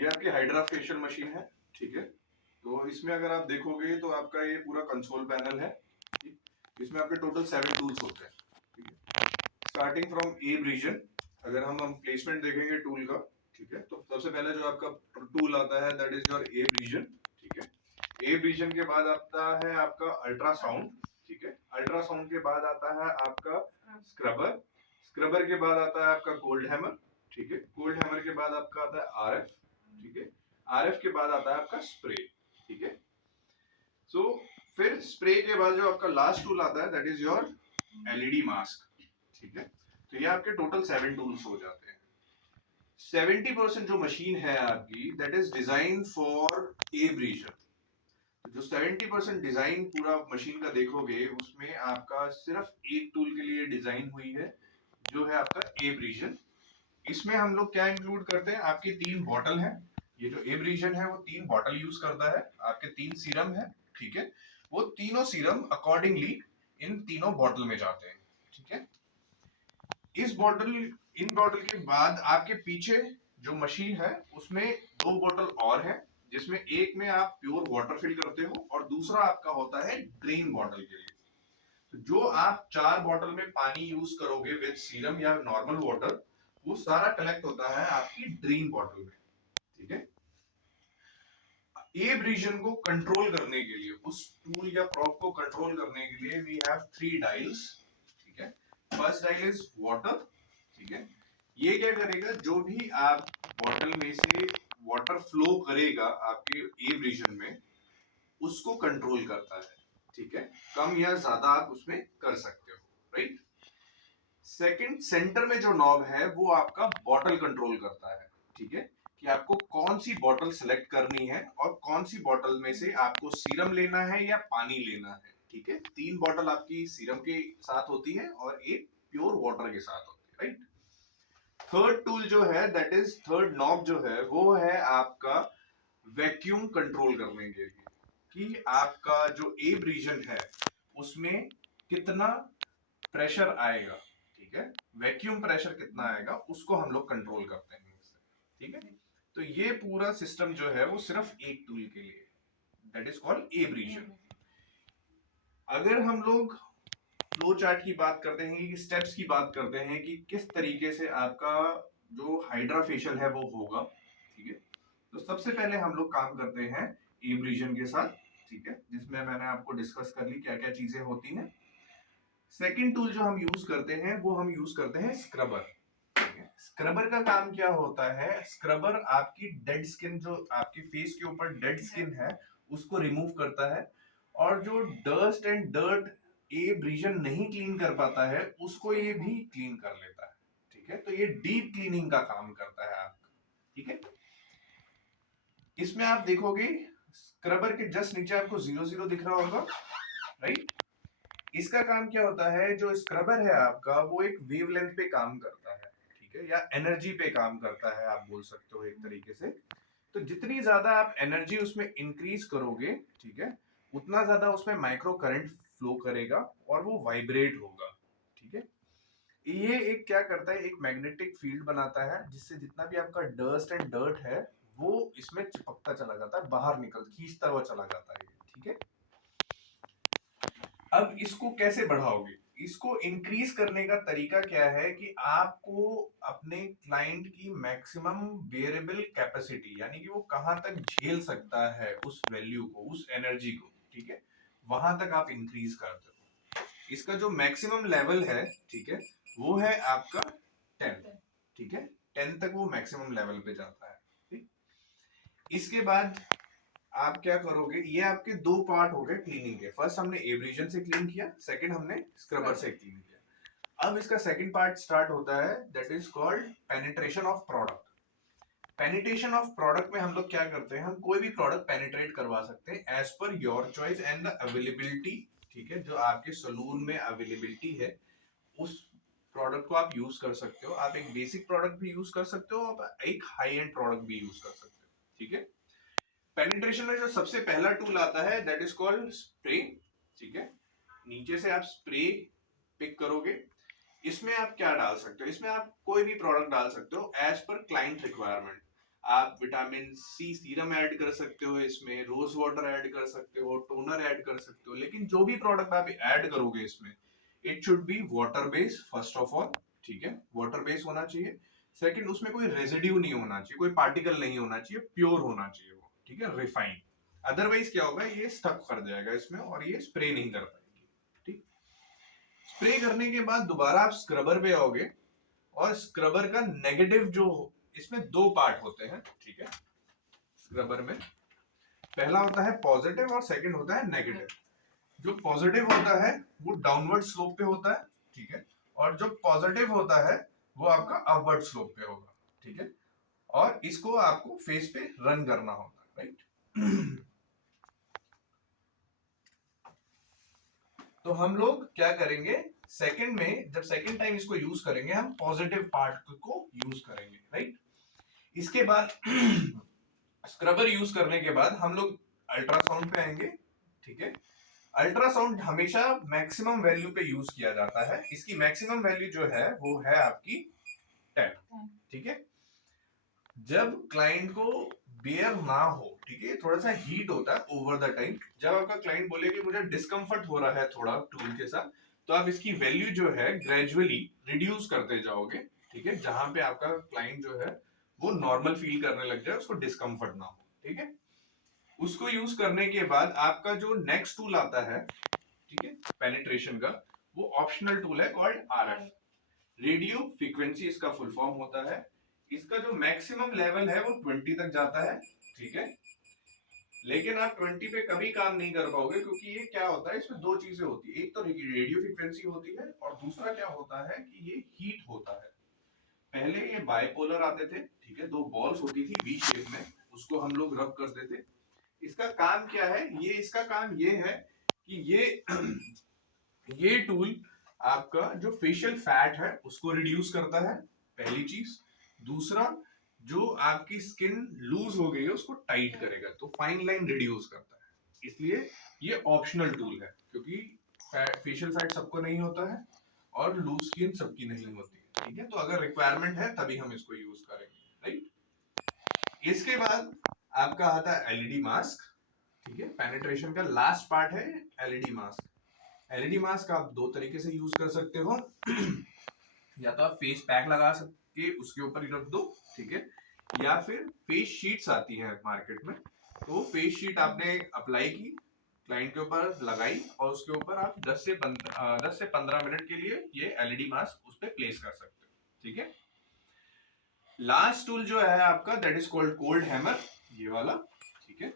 ये आपकी hydra facial machine है, ठीक है। तो इसमें अगर आप देखोगे तो आपका ये पूरा कंसोल पैनल है। इसमें आपके टोटल 7 टूल्स होते हैं, ठीक है। स्टार्टिंग फ्रॉम एब रीजन, अगर हम प्लेसमेंट देखेंगे टूल का, ठीक है, तो सबसे पहले जो आपका टूल आता है दैट इज योर एब रीजन, ठीक है। एब रीजन के बाद आता है आपका अल्ट्रासाउंड, ठीक है। अल्ट्रासाउंड के बाद आता है आपका स्क्रबर, स्क्रबर के बाद आता है आपका गोल्ड हैमर, ठीक है। गोल्ड हैमर के बाद आपका आता है आरएफ, ठीक है। आरएफ के बाद आता है आपका स्प्रे, ठीक है। सो फिर स्प्रे के बाद जो आपका लास्ट टूल आता है that is your LED mask, ठीक है। तो ये आपके टोटल 7 टूल्स हो जाते हैं। 70% जो मशीन है आपकी दैट इज डिजाइन फॉर एब रीजन। जो 70% डिजाइन पूरा मशीन का देखोगे उसमें आपका सिर्फ एक टूल के लिए डिजाइन हुई है, जो है आपका एब रीजन। इसमें हम लोग क्या इंक्लूड करते हैं, आपकी 3 बॉटल है। ये जो एब रीजन है वो 3 बॉटल यूज करता है, आपके 3 सीरम है, ठीक है। वो तीनों सीरम अकॉर्डिंगली इन तीनों बॉटल में जाते हैं, ठीक है। इस बॉटल इन बॉटल के बाद आपके पीछे जो मशीन है उसमें 2 बॉटल और है, जिसमें एक में आप प्योर वाटर फिल करते हो और दूसरा आपका होता है ड्रेन बॉटल के लिए। तो जो आप 4 बॉटल में पानी यूज करोगे विद सीरम या नॉर्मल वाटर, वो सारा कलेक्ट होता है आपकी ड्रेन बॉटल में, ठीक है। एब रीजन को कंट्रोल करने के लिए, उस टूल या प्रॉप को कंट्रोल करने के लिए वी हैव 3 डायल्स, ठीक है। फर्स्ट डायल इज वाटर, ठीक है। ये क्या करेगा, जो भी आप बॉटल में से वाटर फ्लो करेगा आपके एब रीजन में, उसको कंट्रोल करता है, ठीक है। कम या ज्यादा आप उसमें कर सकते हो, राइट। सेकंड, सेंटर में जो नॉब है वो आपका बॉटल कंट्रोल करता है, ठीक है, कि आपको कौन सी बॉटल सेलेक्ट करनी है और कौन सी बॉटल में से आपको सीरम लेना है या पानी लेना है, ठीक है। 3 बॉटल आपकी सीरम के साथ होती है और एक प्योर वाटर के साथ होती है, राइट। थर्ड टूल जो है दैट इज थर्ड नॉब जो है वो है आपका वैक्यूम कंट्रोल करने के लिए, कि आपका जो एब रीजन है उसमें कितना प्रेशर आएगा, ठीक है। वैक्यूम प्रेशर कितना आएगा उसको हम लोग कंट्रोल करते हैं इससे, ठीक है। तो ये पूरा सिस्टम जो है वो सिर्फ एक टूल के लिए, दैट इज कॉल्ड एब रीजन। अगर हम लोग फ्लो चार्ट की बात करते हैं, कि स्टेप्स की बात करते हैं कि किस तरीके से आपका जो हाइड्रा फेशियल है वो होगा, ठीक है। तो सबसे पहले हम लोग काम करते हैं एब रीजन के साथ, ठीक है, जिसमें मैंने आपको डिस्कस कर ली क्या क्या चीजें होती हैं। सेकेंड टूल जो हम यूज करते हैं वो हम यूज करते हैं स्क्रबर, ठीक है। स्क्रबर का काम क्या होता है, स्क्रबर आपकी डेड स्किन, जो आपकी फेस के ऊपर डेड स्किन है उसको रिमूव करता है, और जो डस्ट एंड डर्ट एब रीजन नहीं क्लीन कर पाता है उसको ये भी क्लीन कर लेता है, ठीक है। तो ये डीप क्लीनिंग का काम करता है आपका, ठीक है। इसमें आप देखोगे स्क्रबर के जस्ट नीचे आपको 0 0 दिख रहा होगा, राइट। इसका काम क्या होता है, जो स्क्रबर है आपका वो एक वेवलेंथ पे काम करता है, ठीक है, या एनर्जी पे काम करता है आप बोल सकते हो एक तरीके से। तो जितनी ज्यादा आप एनर्जी उसमें इंक्रीज करोगे, ठीक है, उतना ज्यादा उसमें माइक्रो करंट फ्लो करेगा और वो वाइब्रेट होगा, ठीक है। ये एक क्या करता है, एक मैग्नेटिक फील्ड बनाता है जिससे जितना भी आपका डस्ट एंड डर्ट है वो इसमें चिपकता चला जाता है, बाहर निकल खींचता हुआ चला जाता है, ठीक है। अब इसको कैसे बढ़ाओगे, इसको इंक्रीज करने का तरीका क्या है, कि आपको अपने क्लाइंट की मैक्सिमम वेरिएबल कैपेसिटी, यानी कि वो कहां तक झेल सकता है उस वैल्यू को, उस एनर्जी को, ठीक है, वहां तक आप इंक्रीज करते हो। इसका जो मैक्सिमम लेवल है, ठीक है, वो है आपका 10, ठीक है, 10 तक वो मैक्सिमम लेवल पे जाता है, ठीक। इसके बाद आप क्या करोगे, ये आपके 2 पार्ट हो गए क्लीनिंग के। फर्स्ट हमने एब्रीजन से क्लीन किया, सेकंड हमने स्क्रबर से क्लीन किया। अब इसका सेकंड पार्ट स्टार्ट होता है that is called penetration of product. Penetration of product में हम लोग क्या करते हैं, हम कोई भी प्रोडक्ट पेनिट्रेट करवा सकते हैं as per your choice and the availability, ठीक है, जो आपके सलून में अवेलेबिलिटी है उस प्रोडक्ट को आप यूज कर सकते हो। आप एक बेसिक प्रोडक्ट भी यूज कर सकते हो, आप एक हाई एंड प्रोडक्ट भी यूज कर सकते हो, ठीक है। पेनिट्रेशन में जो सबसे पहला टूल आता है दैट इज कॉल्ड स्प्रे, ठीक है। नीचे से आप स्प्रे पिक करोगे, इसमें आप क्या डाल सकते हो, इसमें आप कोई भी प्रोडक्ट डाल सकते हो एज पर क्लाइंट रिक्वायरमेंट। आप विटामिन सी सीरम ऐड कर सकते हो, इसमें रोज वाटर ऐड कर सकते हो, टोनर ऐड कर सकते हो, लेकिन जो भी प्रोडक्ट आप ऐड करोगे इसमें it should be water based first of all, ठीक है, वाटर बेस्ड होना चाहिए। सेकंड, उसमें कोई रेजिड्यू नहीं होना चाहिए, कोई पार्टिकल नहीं होना चाहिए, प्योर होना चाहिए वो, ठीक है, रिफाइंड। अदरवाइज क्या होगा, ये स्टक कर जाएगा इसमें और ये स्प्रे नहीं कर पाएंगे, ठीक। स्प्रे करने के बाद दोबारा आप स्क्रबर पे आओगे और स्क्रबर का नेगेटिव जो, इसमें दो पार्ट होते हैं, ठीक है, स्क्रबर में पहला होता है पॉजिटिव और सेकंड होता है नेगेटिव। जो पॉजिटिव होता है वो डाउनवर्ड स्लोप पे होता है, ठीक है, और जो पॉजिटिव होता है वो आपका अपवर्ड स्लोप पे होगा, ठीक है, और इसको आपको फेस पे रन करना होगा, राइट। तो हम लोग क्या करेंगे, सेकंड में जब सेकंड टाइम इसको यूज करेंगे हम पॉजिटिव पार्ट को यूज करेंगे, राइट। इसके बाद स्क्रबर यूज करने के बाद हम लोग अल्ट्रासाउंड पे आएंगे, ठीक है। अल्ट्रासाउंड हमेशा मैक्सिमम वैल्यू पे यूज किया जाता है, इसकी मैक्सिमम वैल्यू जो है वो है आपकी 10, ठीक है। जब क्लाइंट को बेयर ना हो, ठीक है, थोड़ा सा हीट होता है ओवर द टाइम, जब आपका क्लाइंट बोले कि मुझे डिस्कंफर्ट हो रहा है थोड़ा टूल के साथ, तो आप इसकी वैल्यू जो है ग्रेजुअली रिड्यूस करते जाओगे, ठीक है, जहां पे आपका क्लाइंट जो है वो नॉर्मल फील करने लग जाए, उसको डिस्कंफर्ट ना हो, ठीक है। उसको यूज करने के बाद आपका जो नेक्स्ट टूल आता है, ठीक है, पेनिट्रेशन का, वो ऑप्शनल टूल है कॉल्ड आरएफ, रेडियो फ्रीक्वेंसी इसका फुल फॉर्म होता है। इसका जो मैक्सिमम लेवल है वो 20 तक जाता है, ठीक है, लेकिन आप 20 पे कभी काम नहीं कर पाओगे, क्योंकि ये क्या होता है, इसमें दो चीजें होती है, एक तो रेडियो फ्रीक्वेंसी होती है और दूसरा क्या होता है कि ये हीट होता है। पहले ये बाइपोलर आते थे, ठीक है, दो बॉल्स होती थी वी शेप में, उसको हम लोग रब करते थे। इसका काम क्या है, ये इसका काम ये है कि ये टूल आपका जो फेशियल फैट है उसको रिड्यूस करता है, पहली चीज। दूसरा, जो आपकी स्किन लूज हो गई है उसको टाइट करेगा, तो फाइन लाइन रिड्यूस करता है। इसलिए ये ऑप्शनल टूल है, क्योंकि फेशियल फैट सबको नहीं होता है और लूज स्किन सबकी नहीं होती है, ठीक है। तो अगर रिक्वायरमेंट है तभी हम इसको यूज करेंगे, राइट। इसके बाद आपका आता है एलईडी मास्क, ठीक है, पेनिट्रेशन का लास्ट पार्ट है एलईडी मास्क। एलईडी मास्क आप दो तरीके से यूज कर सकते हो या तो आप फेस पैक लगा सकते उसके ऊपर ही रख दो, ठीक है, या फिर फेस शीट्स आती है मार्केट में, तो फेस शीट आपने अप्लाई की, क्लाइंट के ऊपर लगाई और उसके ऊपर आप 10 से 15 मिनट के लिए ये एलईडी मास्क उस पर प्लेस कर सकते हो, ठीक है। लास्ट टूल जो है आपका that is called cold hammer, ये वाला, ठीक है।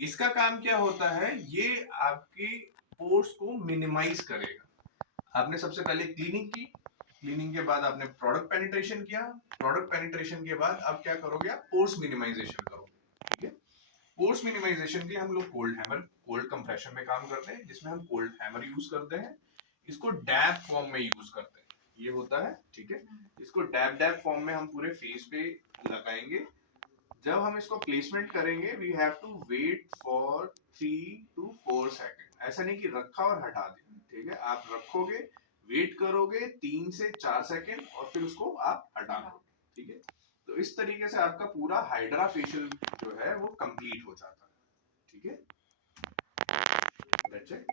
इसका काम क्या होता है, ये आपके पोर्स को मिनिमाइज करेगा। आपने सबसे पहले क्लीनिंग की, क्लीनिंग के बाद आपने प्रोडक्ट पेनिट्रेशन किया, प्रोडक्ट पेनिट्रेशन के बाद आप क्या करोगे, आप पोर्स मिनिमाइजेशन करोगे, ठीक है। पोर्स मिनिमाइजेशन के लिए हम लोग कोल्ड हैमर, कोल्ड कंप्रेशन में काम करते हैं, जिसमें हम कोल्ड हैमर यूज करते हैं। इसको डैब फॉर्म में यूज करते हैं, ये होता है, ठीक है। इसको डैब डैब फॉर्म में हम पूरे फेस पे लगाएंगे। जब हम इसको प्लेसमेंट करेंगे we have to wait for 3 to 4 second, ऐसा नहीं कि रखा और हटा दिया, ठीक है, आप रखोगे, वेट करोगे 3 से 4 सेकंड और फिर उसको आप हटा दोगे, ठीक है। तो इस तरीके से आपका पूरा हाइड्रा फेशियल जो है वो कंप्लीट हो जाता है, ठीक है, दैट्स इट।